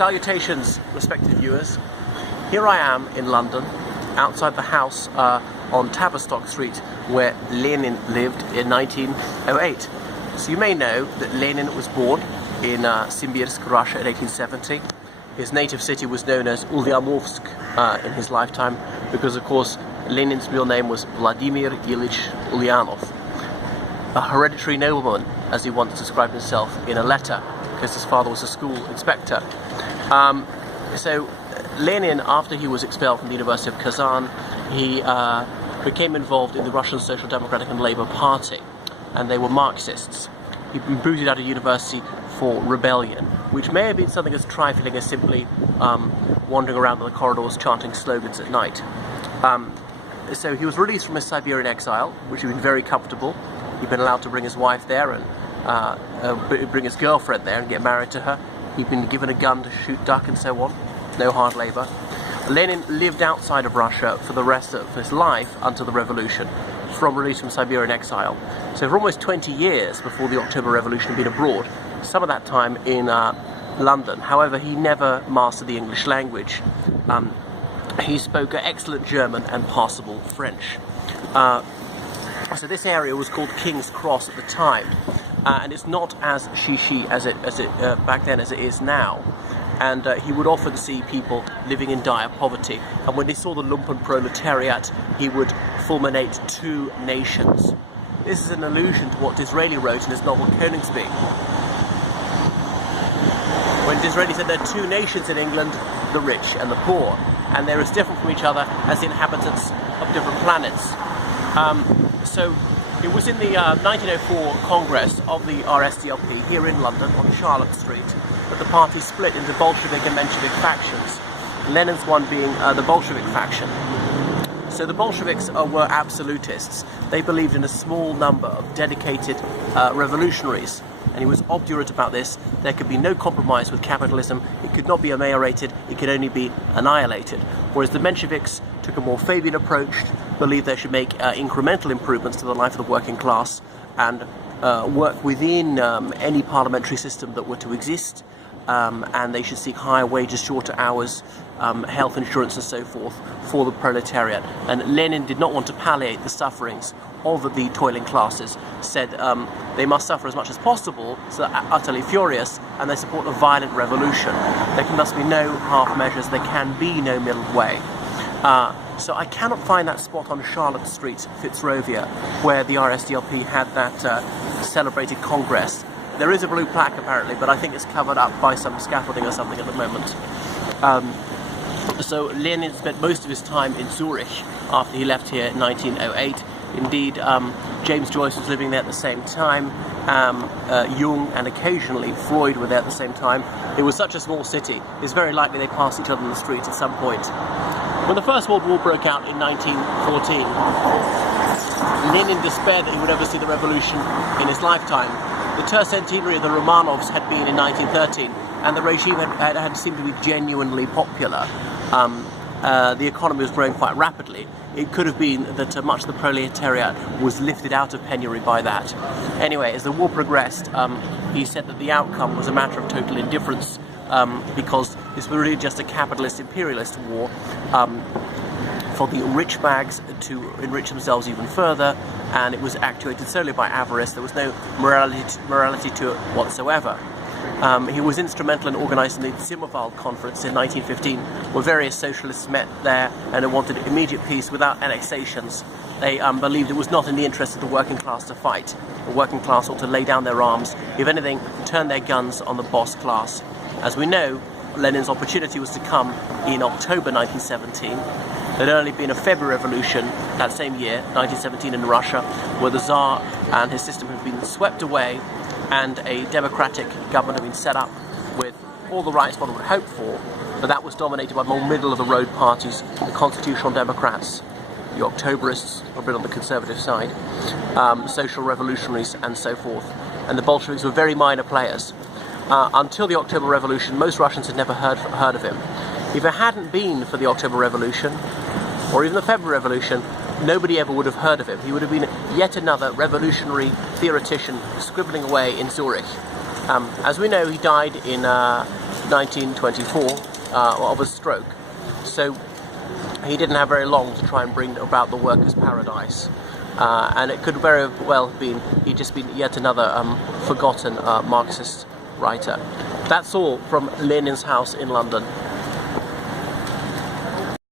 Salutations, respected viewers. Here I am in London, outside the house on Tavistock Street where Lenin lived in 1908. So you may know that Lenin was born in Simbirsk, Russia in 1870. His native city was known as Ulyanovsk in his lifetime because, of course, Lenin's real name was Vladimir Ilyich Ulyanov, a hereditary nobleman, as he once described himself in a letter, because his father was a school inspector. So Lenin, after he was expelled from the University of Kazan, he became involved in the Russian Social Democratic and Labour Party, and they were Marxists. He'd been booted out of university for rebellion, which may have been something as trifling as simply wandering around the corridors chanting slogans at night. So he was released from his Siberian exile, which had been very comfortable. He'd been allowed to bring his wife there and bring his girlfriend there and get married to her. He'd been given a gun to shoot duck and so on. No hard labour. Lenin lived outside of Russia for the rest of his life until the revolution, from release from Siberian exile. So for almost 20 years before the October Revolution had been abroad, some of that time in London. However, he never mastered the English language. He spoke excellent German and passable French. So this area was called King's Cross at the time, and it's not as shishi as it back then as it is now. And he would often see people living in dire poverty, and when he saw the lumpen proletariat, he would fulminate two nations. This is an allusion to what Disraeli wrote in his novel Königsberg, when Disraeli said there are two nations in England, the rich and the poor, and they're as different from each other as the inhabitants of different planets. So it was in the 1904 Congress of the RSDLP here in London on Charlotte Street that the party split into Bolshevik and Menshevik factions, Lenin's one being the Bolshevik faction. So the Bolsheviks were absolutists. They believed in a small number of dedicated revolutionaries, and he was obdurate about this. There could be no compromise with capitalism. It could not be ameliorated. It could only be annihilated. Whereas the Mensheviks took a more Fabian approach, believed they should make incremental improvements to the life of the working class and work within any parliamentary system that were to exist, and they should seek higher wages, shorter hours, health insurance and so forth for the proletariat. And Lenin did not want to palliate the sufferings of the toiling classes, said they must suffer as much as possible, so they're utterly furious, and they support a violent revolution. There must be no half measures, there can be no middle way. So I cannot find that spot on Charlotte Street, Fitzrovia, where the RSDLP had that celebrated congress. There is a blue plaque apparently, but I think it's covered up by some scaffolding or something at the moment. So Lenin spent most of his time in Zurich after he left here in 1908. Indeed, James Joyce was living there at the same time. Jung and occasionally Freud were there at the same time. It was such a small city, it's very likely they passed each other in the street at some point. When the First World War broke out in 1914, Lenin despaired that he would ever see the revolution in his lifetime. The tercentenary of the Romanovs had been in 1913, and the regime had seemed to be genuinely popular. The economy was growing quite rapidly. It could have been that much of the proletariat was lifted out of penury by that. Anyway, as the war progressed, he said that the outcome was a matter of total indifference, because this was really just a capitalist imperialist war for the rich bags to enrich themselves even further, and it was actuated solely by avarice. There was no morality to it whatsoever. He was instrumental in organising the Zimmerwald Conference in 1915, where various socialists met there and wanted immediate peace without annexations. They believed it was not in the interest of the working class to fight. The working class ought to lay down their arms, if anything, turn their guns on the boss class. As we know, Lenin's opportunity was to come in October 1917. There had only been a February Revolution that same year, 1917, in Russia, where the Tsar and his system had been swept away and a democratic government had been set up with all the rights one would hope for, but that was dominated by more middle-of-the-road parties, the Constitutional Democrats, the Octoberists, a bit on the conservative side, social revolutionaries and so forth. And the Bolsheviks were very minor players. Until the October Revolution, most Russians had never heard of him. If it hadn't been for the October Revolution, or even the February Revolution, nobody ever would have heard of him. He would have been yet another revolutionary theoretician scribbling away in Zurich. As we know, he died in 1924 of a stroke. So he didn't have very long to try and bring about the workers' paradise. And it could very well have been he'd just been yet another forgotten Marxist writer. That's all from Lenin's house in London.